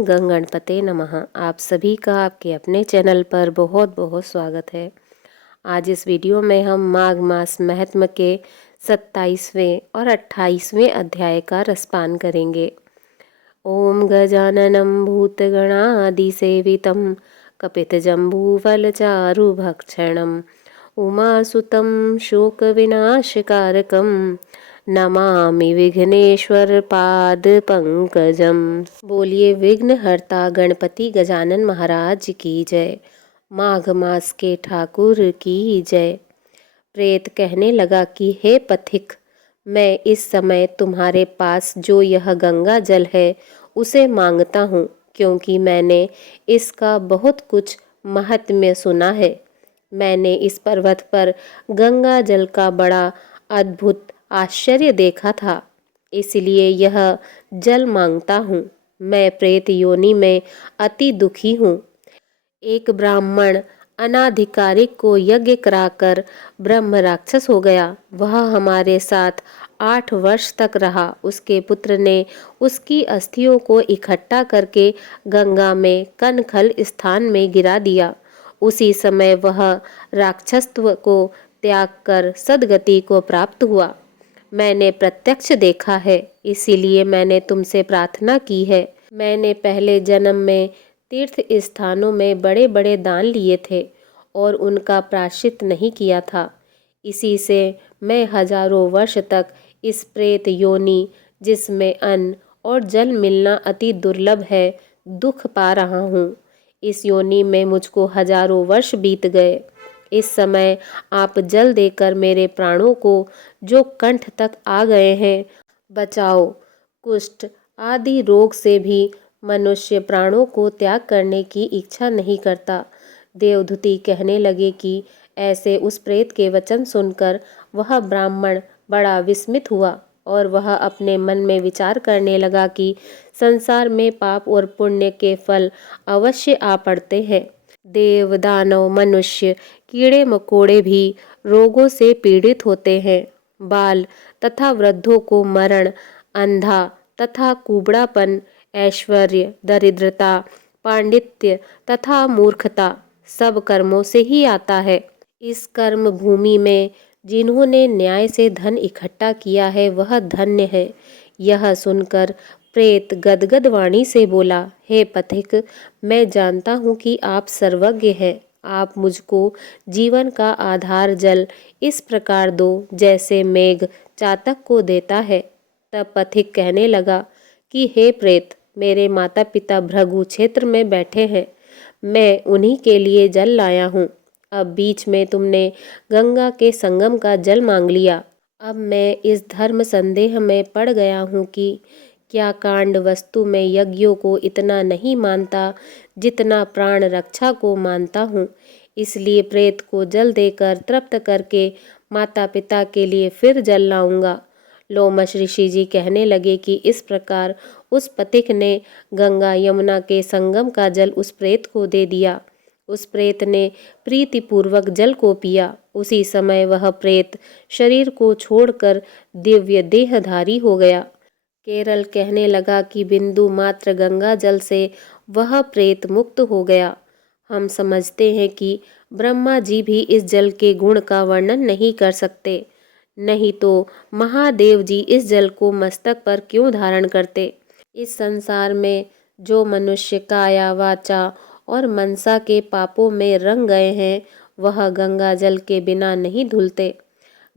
ओम गंग गणपते नमः। आप सभी का आपके अपने चैनल पर बहुत बहुत स्वागत है। आज इस वीडियो में हम माघ मास महत्म के 27वें और 28वें अध्याय का रसपान करेंगे। ओम गजाननं भूतगणादिसेवितं कपितजम्बूफलचारुभक्षणम् उमासुतं शोकविनाशकारकं नमामि विघ्नेश्वर पाद पंकजम। बोलिए विघ्नहर्ता गणपति गजानन महाराज की जय। माघ मास के ठाकुर की जय। प्रेत कहने लगा कि हे पथिक, मैं इस समय तुम्हारे पास जो यह गंगा जल है उसे मांगता हूँ, क्योंकि मैंने इसका बहुत कुछ महात्म्य सुना है। मैंने इस पर्वत पर गंगा जल का बड़ा अद्भुत आश्चर्य देखा था, इसलिए यह जल मांगता हूँ। मैं प्रेत योनि में अति दुखी हूँ। एक ब्राह्मण अनाधिकारिक को यज्ञ कराकर ब्रह्म राक्षस हो गया। वह हमारे साथ 8 वर्ष तक रहा। उसके पुत्र ने उसकी अस्थियों को इकट्ठा करके गंगा में कनखल स्थान में गिरा दिया। उसी समय वह राक्षसत्व को त्याग कर सद्गति को प्राप्त हुआ। मैंने प्रत्यक्ष देखा है, इसीलिए मैंने तुमसे प्रार्थना की है। मैंने पहले जन्म में तीर्थ स्थानों में बड़े बड़े दान लिए थे और उनका प्रायश्चित नहीं किया था। इसी से मैं हजारों वर्ष तक इस प्रेत योनि, जिसमें अन्न और जल मिलना अति दुर्लभ है, दुख पा रहा हूँ। इस योनि में मुझको हजारों वर्ष बीत गए। इस समय आप जल देकर मेरे प्राणों को, जो कंठ तक आ गए हैं, बचाओ। कुष्ठ आदि रोग से भी मनुष्य प्राणों को त्याग करने की इच्छा नहीं करता। देवदूती कहने लगे कि ऐसे उस प्रेत के वचन सुनकर वह ब्राह्मण बड़ा विस्मित हुआ और वह अपने मन में विचार करने लगा कि संसार में पाप और पुण्य के फल अवश्य आ पड़ते हैं। देव, दानव, मनुष्य, कीड़े मकोड़े भी रोगों से पीड़ित होते हैं। बाल तथा वृद्धों को मरण, अंधा तथा कुबड़ापन, ऐश्वर्य, दरिद्रता, पांडित्य तथा मूर्खता सब कर्मों से ही आता है। इस कर्म भूमि में जिन्होंने न्याय से धन इकट्ठा किया है वह धन्य है। यह सुनकर प्रेत गदगद वाणी से बोला, हे पथिक, मैं जानता हूँ कि आप सर्वज्ञ हैं। आप मुझको जीवन का आधार जल इस प्रकार दो जैसे मेघ चातक को देता है। तब पथिक कहने लगा कि हे प्रेत, मेरे माता पिता भृगु क्षेत्र में बैठे हैं। मैं उन्हीं के लिए जल लाया हूँ। अब बीच में तुमने गंगा के संगम का जल मांग लिया। अब मैं इस धर्म संदेह में पड़ गया हूँ कि क्या कांड वस्तु में यज्ञों को इतना नहीं मानता जितना प्राण रक्षा को मानता हूँ। इसलिए प्रेत को जल देकर तृप्त करके माता पिता के लिए फिर जल लाऊंगा। लोमश ऋषि जी कहने लगे कि इस प्रकार उस पथिक ने गंगा यमुना के संगम का जल उस प्रेत को दे दिया। उस प्रेत ने प्रीतिपूर्वक जल को पिया। उसी समय वह प्रेत शरीर को छोड़कर दिव्य देहधारी हो गया। केरल कहने लगा कि बिंदु मात्र गंगा जल से वह प्रेत मुक्त हो गया। हम समझते हैं कि ब्रह्मा जी भी इस जल के गुण का वर्णन नहीं कर सकते, नहीं तो महादेव जी इस जल को मस्तक पर क्यों धारण करते। इस संसार में जो मनुष्य काया, वाचा और मनसा के पापों में रंग गए हैं, वह गंगा जल के बिना नहीं धुलते।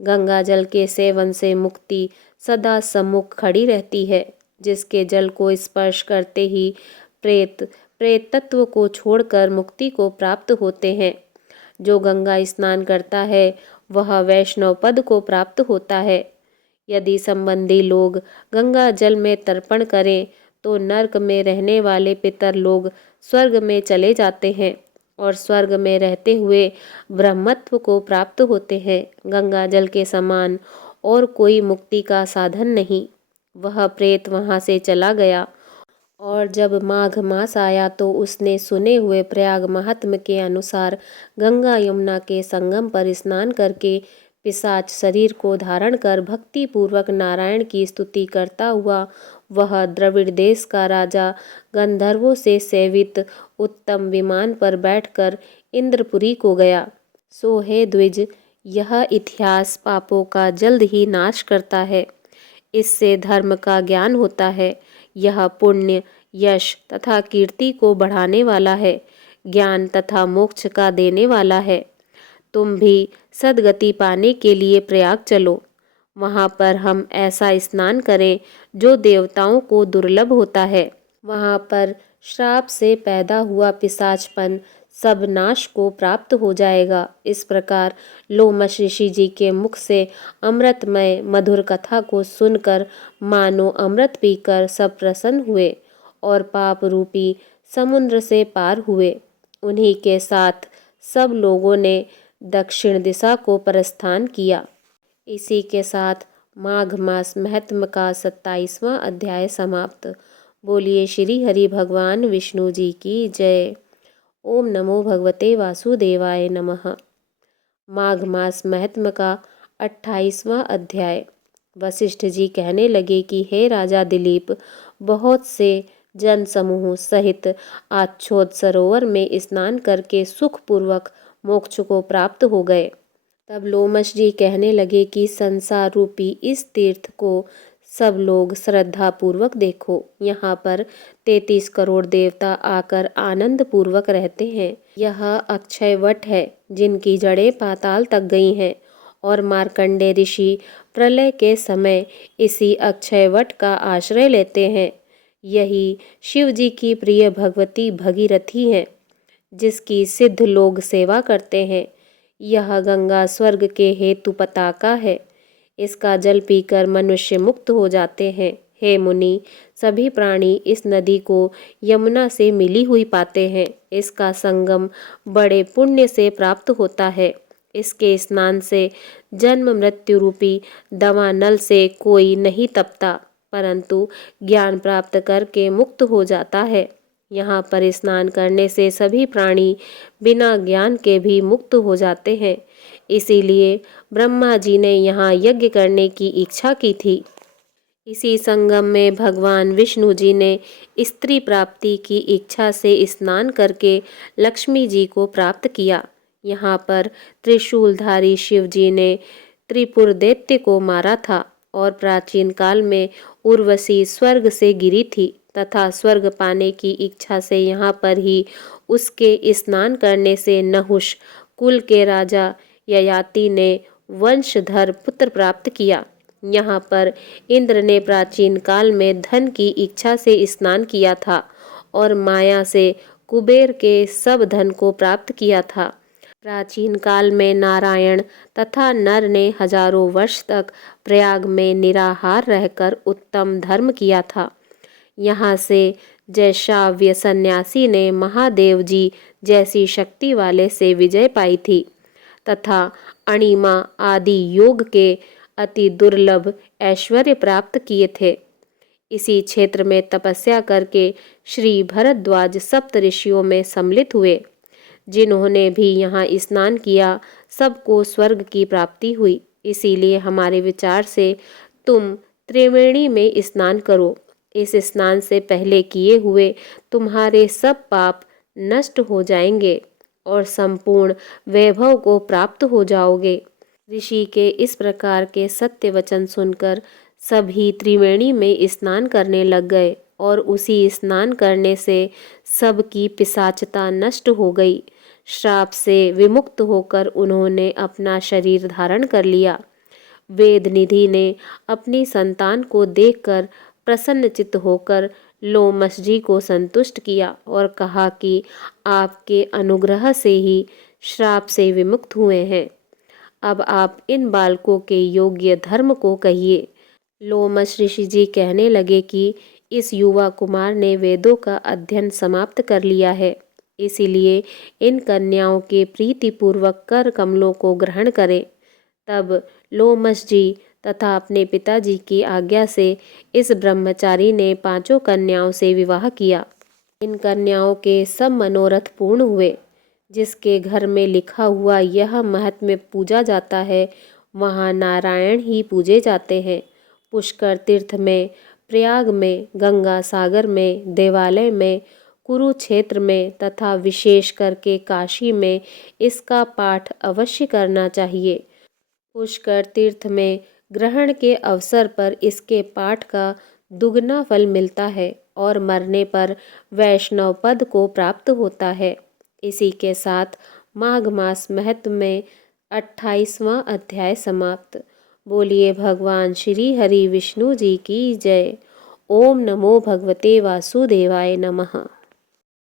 गंगा जल के सेवन से मुक्ति सदा सम्मुख खड़ी रहती है। जिसके जल को स्पर्श करते ही प्रेतत्व को छोड़कर मुक्ति को प्राप्त होते हैं। जो गंगा स्नान करता है वह वैष्णव पद को प्राप्त होता है। यदि संबंधी लोग गंगा जल में तर्पण करें तो नरक में रहने वाले पितर लोग स्वर्ग में चले जाते हैं और स्वर्ग में रहते हुए ब्रह्मत्व को प्राप्त होते हैं। गंगा जल के समान और कोई मुक्ति का साधन नहीं। वह प्रेत वहां से चला गया और जब माघ मास आया तो उसने सुने हुए प्रयाग महात्म्य के अनुसार गंगा यमुना के संगम पर स्नान करके पिशाच शरीर को धारण कर भक्ति पूर्वक नारायण की स्तुति करता हुआ वह द्रविड़ देश का राजा गंधर्वों से सेवित उत्तम विमान पर बैठकर इंद्रपुरी को गया। सो हे द्विज, यह इतिहास पापों का जल्द ही नाश करता है। इससे धर्म का ज्ञान होता है। यह पुण्य, यश तथा कीर्ति को बढ़ाने वाला है, ज्ञान तथा मोक्ष का देने वाला है। तुम भी सद्गति पाने के लिए प्रयाग चलो। वहाँ पर हम ऐसा स्नान करें जो देवताओं को दुर्लभ होता है। वहाँ पर श्राप से पैदा हुआ पिशाचपन सब नाश को प्राप्त हो जाएगा। इस प्रकार लोमश ऋषि जी के मुख से अमृतमय मधुर कथा को सुनकर मानो अमृत पीकर सब प्रसन्न हुए और पाप रूपी समुद्र से पार हुए। उन्हीं के साथ सब लोगों ने दक्षिण दिशा को प्रस्थान किया। इसी के साथ माघ मास महत्म का 27वां अध्याय समाप्त। बोलिए श्री हरि भगवान विष्णु जी की जय। ओम नमो भगवते वासुदेवाय नमः। माघ मास महत्म का 28वां अध्याय। वशिष्ठ जी कहने लगे कि हे राजा दिलीप, बहुत से जन समूह सहित आच्छोद सरोवर में स्नान करके सुखपूर्वक मोक्ष को प्राप्त हो गए। तब लोमश जी कहने लगे कि संसार रूपी इस तीर्थ को सब लोग श्रद्धा पूर्वक देखो। यहाँ पर 33 करोड़ देवता आकर आनंद पूर्वक रहते हैं। यह अक्षय वट है जिनकी जड़ें पाताल तक गई हैं और मार्कंडे ऋषि प्रलय के समय इसी अक्षय वट का आश्रय लेते हैं। यही शिव जी की प्रिय भगवती भगीरथी हैं, जिसकी सिद्ध लोग सेवा करते हैं। यह गंगा स्वर्ग के हेतु पताका है। इसका जल पीकर मनुष्य मुक्त हो जाते हैं। हे मुनि, सभी प्राणी इस नदी को यमुना से मिली हुई पाते हैं। इसका संगम बड़े पुण्य से प्राप्त होता है। इसके स्नान से जन्म मृत्यु रूपी दवानल से कोई नहीं तपता, परंतु ज्ञान प्राप्त करके मुक्त हो जाता है। यहाँ पर स्नान करने से सभी प्राणी बिना ज्ञान के भी मुक्त हो जाते हैं। इसीलिए ब्रह्मा जी ने यहाँ यज्ञ करने की इच्छा की थी। इसी संगम में भगवान विष्णु जी ने स्त्री प्राप्ति की इच्छा से स्नान करके लक्ष्मी जी को प्राप्त किया। यहाँ पर त्रिशूलधारी शिव जी ने त्रिपुर दैत्य को मारा था और प्राचीन काल में उर्वशी स्वर्ग से गिरी थी तथा स्वर्ग पाने की इच्छा से यहाँ पर ही उसके स्नान करने से नहुष कुल के राजा ययाति ने वंशधर पुत्र प्राप्त किया। यहाँ पर इंद्र ने प्राचीन काल में धन की इच्छा से स्नान किया था और माया से कुबेर के सब धन को प्राप्त किया था। प्राचीन काल में नारायण तथा नर ने हजारों वर्ष तक प्रयाग में निराहार रहकर उत्तम धर्म किया था। यहाँ से जैशाव्य सन्यासी ने महादेव जी जैसी शक्ति वाले से विजय पाई थी तथा अणिमा आदि योग के अति दुर्लभ ऐश्वर्य प्राप्त किए थे। इसी क्षेत्र में तपस्या करके श्री भरद्वाज सप्त ऋषियों में सम्मिलित हुए। जिन्होंने भी यहाँ स्नान किया सबको स्वर्ग की प्राप्ति हुई। इसीलिए हमारे विचार से तुम त्रिवेणी में स्नान करो। इस स्नान से पहले किए हुए तुम्हारे सब पाप नष्ट हो जाएंगे और संपूर्ण वैभव को प्राप्त हो जाओगे। ऋषि के इस प्रकार के सत्य वचन सुनकर सभी त्रिवेणी में स्नान करने लग गए और उसी स्नान करने से सबकी पिशाचता नष्ट हो गई। श्राप से विमुक्त होकर उन्होंने अपना शरीर धारण कर लिया। वेद निधि ने अपनी संतान को देखकर प्रसन्नचित्त होकर लोमश जी को संतुष्ट किया और कहा कि आपके अनुग्रह से ही श्राप से विमुक्त हुए हैं। अब आप इन बालकों के योग्य धर्म को कहिए। लोमश ऋषि जी कहने लगे कि इस युवा कुमार ने वेदों का अध्ययन समाप्त कर लिया है, इसीलिए इन कन्याओं के प्रीतिपूर्वक कर कमलों को ग्रहण करें। तब लोमश जी तथा अपने पिताजी की आज्ञा से इस ब्रह्मचारी ने 5 कन्याओं से विवाह किया। इन कन्याओं के सब मनोरथ पूर्ण हुए। जिसके घर में लिखा हुआ यह महात्म्य पूजा जाता है, वहाँ नारायण ही पूजे जाते हैं। पुष्कर तीर्थ में प्रयाग में, गंगा सागर में, देवालय में, कुरुक्षेत्र में तथा विशेष करके काशी में इसका पाठ अवश्य करना चाहिए। पुष्कर तीर्थ में ग्रहण के अवसर पर इसके पाठ का दुगना फल मिलता है और मरने पर वैष्णव पद को प्राप्त होता है। इसी के साथ माघ मास महत्व में 28वां अध्याय समाप्त। बोलिए भगवान श्री हरि विष्णु जी की जय। ओम नमो भगवते वासुदेवाय नमः।